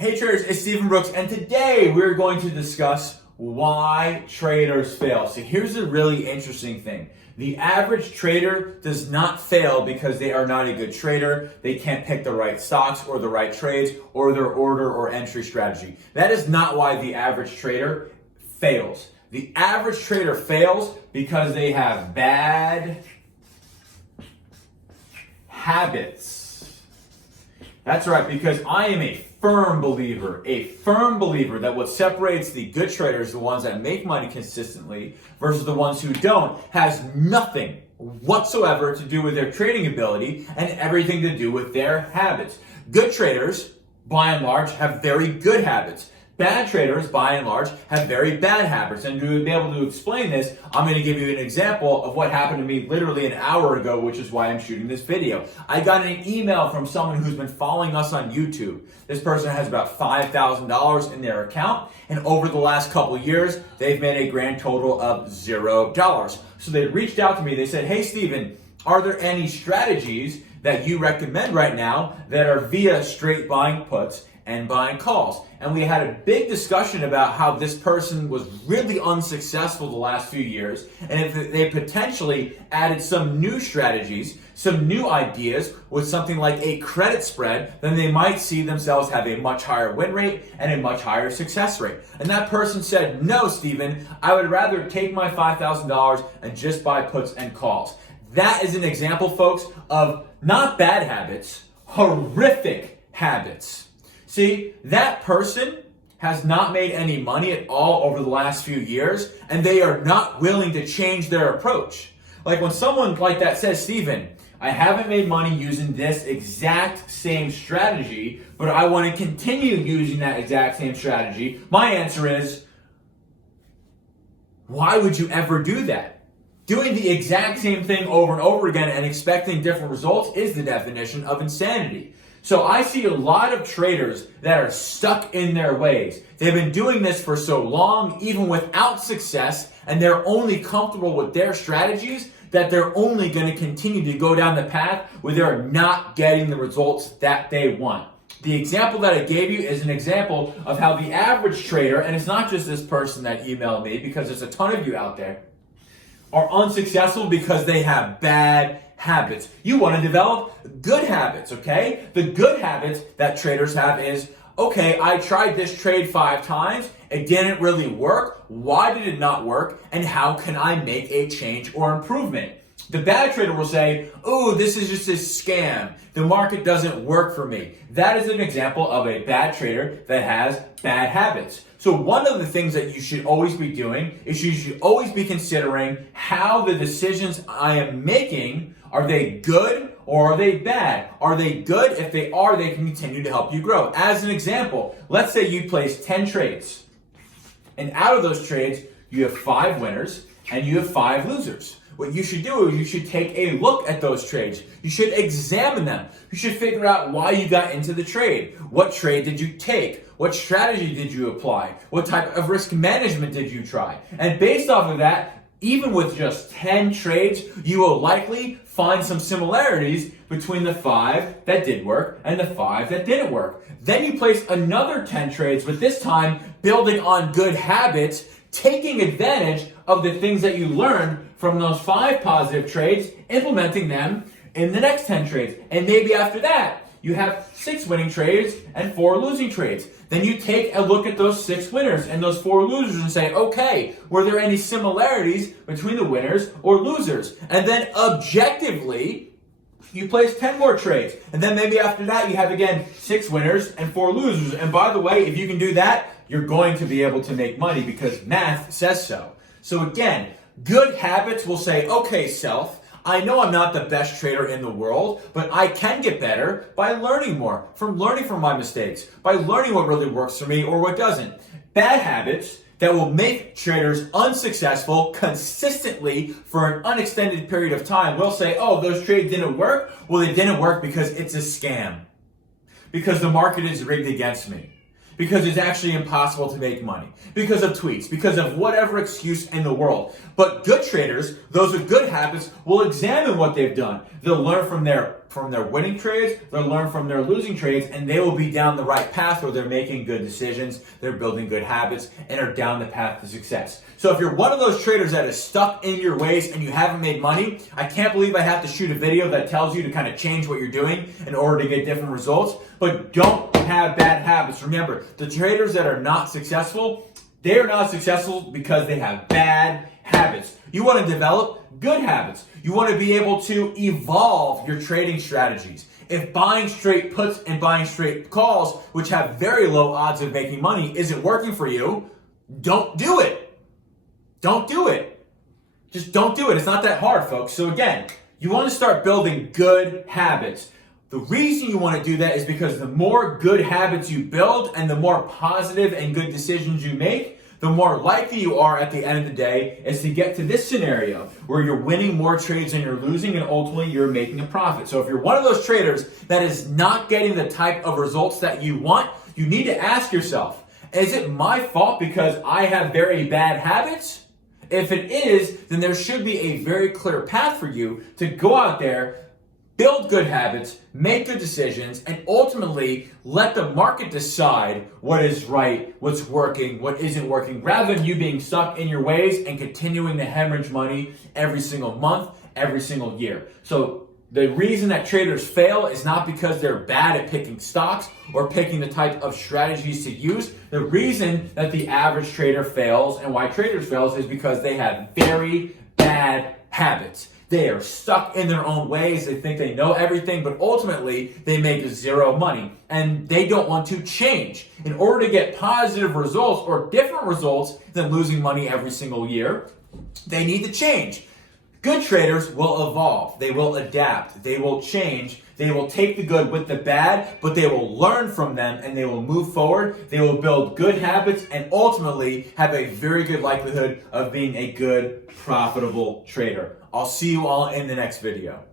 Hey traders, it's Stephen Brooks, and today we're going to discuss why traders fail. So here's a really interesting thing. The average trader does not fail because they are not a good trader, they can't pick the right stocks or the right trades or their order or entry strategy. That is not why the average trader fails. The average trader fails because they have bad habits. That's right, because I am a firm believer that what separates the good traders, the ones that make money consistently, versus the ones who don't, has nothing whatsoever to do with their trading ability and everything to do with their habits. Good traders, by and large, have very good habits. Bad traders, by and large, have very bad habits. And to be able to explain this, I'm going to give you an example of what happened to me literally an hour ago, which is why I'm shooting this video. I got an email from someone who's been following us on YouTube. This person has about $5,000 in their account, and over the last couple of years, they've made a grand total of $0. So they reached out to me. They said, "Hey, Stephen, are there any strategies that you recommend right now that are via straight buying puts and buying calls?" And we had a big discussion about how this person was really unsuccessful the last few years, and if they potentially added some new strategies, some new ideas with something like a credit spread, then they might see themselves have a much higher win rate and a much higher success rate. And that person said, "No, Stephen, I would rather take my $5,000 and just buy puts and calls." That is an example, folks, of not bad habits, horrific habits. See, that person has not made any money at all over the last few years, and they are not willing to change their approach. Like when someone like that says, "Stephen, I haven't made money using this exact same strategy, but I want to continue using that exact same strategy," my answer is, why would you ever do that? Doing the exact same thing over and over again and expecting different results is the definition of insanity. So I see a lot of traders that are stuck in their ways. They've been doing this for so long, even without success, and they're only comfortable with their strategies that they're only going to continue to go down the path where they're not getting the results that they want. The example that I gave you is an example of how the average trader, and it's not just this person that emailed me, because there's a ton of you out there, are unsuccessful because they have bad habits. You want to develop good habits, okay? The good habits that traders have is, okay, I tried this trade 5 times. It didn't really work. Why did it not work? And how can I make a change or improvement? The bad trader will say, "Oh, this is just a scam. The market doesn't work for me." That is an example of a bad trader that has bad habits. So one of the things that you should always be doing is you should always be considering how the decisions I am making, are they good or are they bad? Are they good? If they are, they can continue to help you grow. As an example, let's say you place 10 trades, and out of those trades, you have 5 winners and you have 5 losers. What you should do is you should take a look at those trades. You should examine them. You should figure out why you got into the trade. What trade did you take? What strategy did you apply? What type of risk management did you try? And based off of that, even with just 10 trades, you will likely find some similarities between the 5 that did work and the 5 that didn't work. Then you place another 10 trades, but this time building on good habits, taking advantage of the things that you learned from those 5 positive trades, implementing them in the next 10 trades. And maybe after that, you have 6 winning trades and 4 losing trades. Then you take a look at those 6 winners and those 4 losers and say, okay, were there any similarities between the winners or losers? And then objectively, you place 10 more trades. And then maybe after that, you have again 6 winners and 4 losers. And by the way, if you can do that, you're going to be able to make money because math says so. So again, good habits will say, okay, self, I know I'm not the best trader in the world, but I can get better by learning more, from learning from my mistakes, by learning what really works for me or what doesn't. Bad habits that will make traders unsuccessful consistently for an unextended period of time will say, oh, those trades didn't work. Well, they didn't work because it's a scam, because the market is rigged against me, because it's actually impossible to make money, because of tweets, because of whatever excuse in the world. But good traders, those with good habits, will examine what they've done. They'll learn from their from their winning trades, they'll learn from their losing trades, and they will be down the right path where they're making good decisions, they're building good habits, and are down the path to success. So if you're one of those traders that is stuck in your ways and you haven't made money, I can't believe I have to shoot a video that tells you to kind of change what you're doing in order to get different results. But don't have bad habits. Remember, the traders that are not successful, they are not successful because they have bad habits. You want to develop good habits. You want to be able to evolve your trading strategies. If buying straight puts and buying straight calls, which have very low odds of making money, isn't working for you, don't do it. Don't do it. Just don't do it. It's not that hard, folks. So again, you want to start building good habits. The reason you want to do that is because the more good habits you build and the more positive and good decisions you make, the more likely you are at the end of the day is to get to this scenario where you're winning more trades than you're losing and ultimately you're making a profit. So if you're one of those traders that is not getting the type of results that you want, you need to ask yourself, is it my fault because I have very bad habits? If it is, then there should be a very clear path for you to go out there, build good habits, make good decisions, and ultimately let the market decide what is right, what's working, what isn't working, rather than you being stuck in your ways and continuing to hemorrhage money every single month, every single year. So the reason that traders fail is not because they're bad at picking stocks or picking the type of strategies to use. The reason that the average trader fails and why traders fail is because they have very bad habits. They are stuck in their own ways. They think they know everything, but ultimately they make zero money and they don't want to change. In order to get positive results or different results than losing money every single year, they need to change. Good traders will evolve. They will adapt. They will change. They will take the good with the bad, but they will learn from them and they will move forward. They will build good habits and ultimately have a very good likelihood of being a good, profitable trader. I'll see you all in the next video.